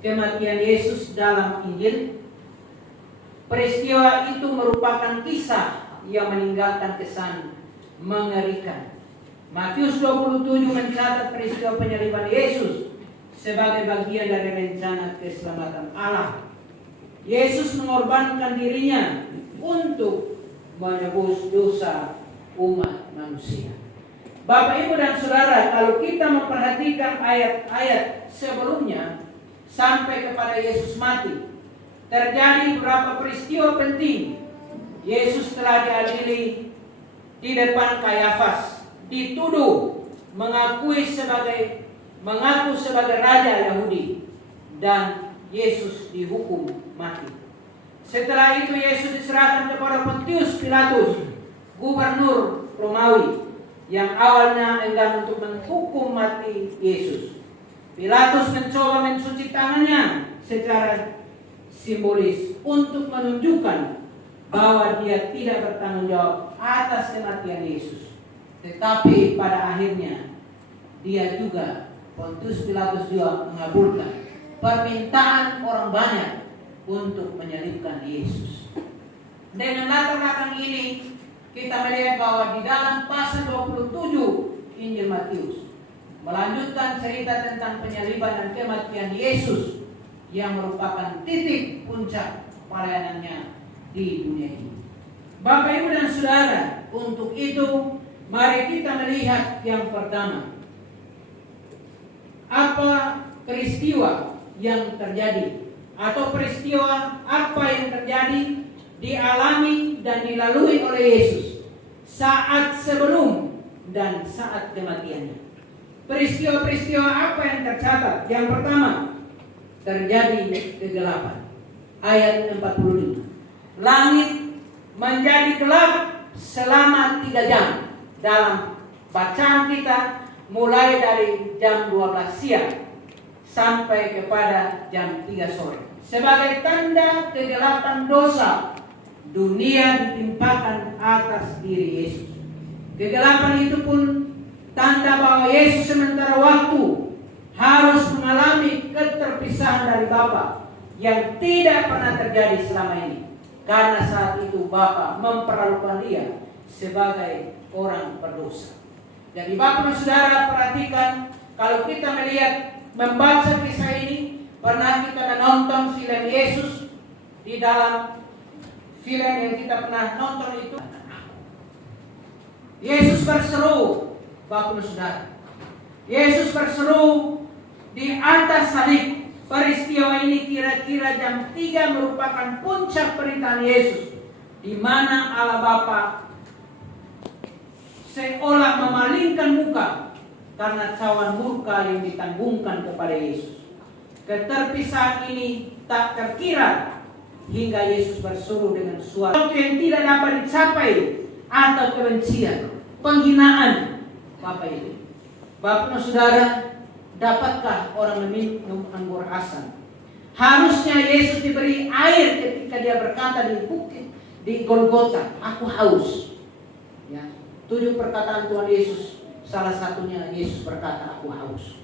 kematian Yesus dalam Injil. Peristiwa itu merupakan kisah yang meninggalkan kesan mengerikan. Matius 27 mencatat peristiwa penyaliban Yesus sebagai bagian dari rencana keselamatan Allah. Yesus mengorbankan dirinya untuk menebus dosa umat manusia. Bapak, Ibu, dan Saudara, kalau kita memperhatikan ayat-ayat sebelumnya sampai kepada Yesus mati, terjadi beberapa peristiwa penting. Yesus telah diadili di depan Kayafas, dituduh mengaku sebagai raja Yahudi, dan Yesus dihukum mati. Setelah itu Yesus diserahkan kepada Pontius Pilatus, gubernur Romawi, yang awalnya enggan untuk menghukum mati Yesus. Pilatus mencoba mencuci tangannya secara simbolis untuk menunjukkan bahwa dia tidak bertanggung jawab atas kematian Yesus. Tetapi pada akhirnya Pontius Pilatus juga mengabulkan permintaan orang banyak untuk menyalibkan Yesus. Dengan latar belakang ini, kita melihat bahwa di dalam pasal 27 Injil Matius melanjutkan cerita tentang penyaliban dan kematian Yesus yang merupakan titik puncak pelayanannya di dunia ini. Bapak, Ibu, dan Saudara, untuk itu mari kita melihat yang pertama, apa peristiwa yang terjadi atau peristiwa apa yang terjadi dialami dan dilalui oleh Yesus saat sebelum dan saat kematiannya. Peristiwa-peristiwa apa yang tercatat? Yang pertama, terjadi kegelapan. Ayat 45. Langit menjadi gelap selama 3 jam. Dalam bacaan kita mulai dari jam 12 siang sampai kepada jam 3 sore. Sebagai tanda kegelapan dosa, dunia ditimpakan atas diri Yesus. Kegelapan itu pun tanda bahwa Yesus sementara waktu harus mengalami keterpisahan dari Bapa yang tidak pernah terjadi selama ini. Karena saat itu Bapa memperlakukan dia sebagai orang berdosa. Jadi Bapak dan Saudara, perhatikan, kalau kita melihat, membaca kisah ini, pernah kita menonton film Yesus. Di dalam film yang kita pernah nonton itu, Yesus berseru, Bapak dan Saudara, Yesus berseru di atas salib. Peristiwa ini kira-kira jam 3 merupakan puncak perintahan Yesus, di mana Allah Bapa seolah memalingkan muka karena cawan murka yang ditanggungkan kepada Yesus. Keterpisahan ini tak terkira hingga Yesus berseru dengan suara yang tidak dapat dicapai, atau kebencian, penghinaan. Bapak itu, Bapak dan Saudara, dapatkah orang meminum anggur asam? Harusnya Yesus diberi air ketika dia berkata di bukit di Golgota, aku haus. Ya, 7 perkataan Tuhan Yesus, salah satunya Yesus berkata, aku haus.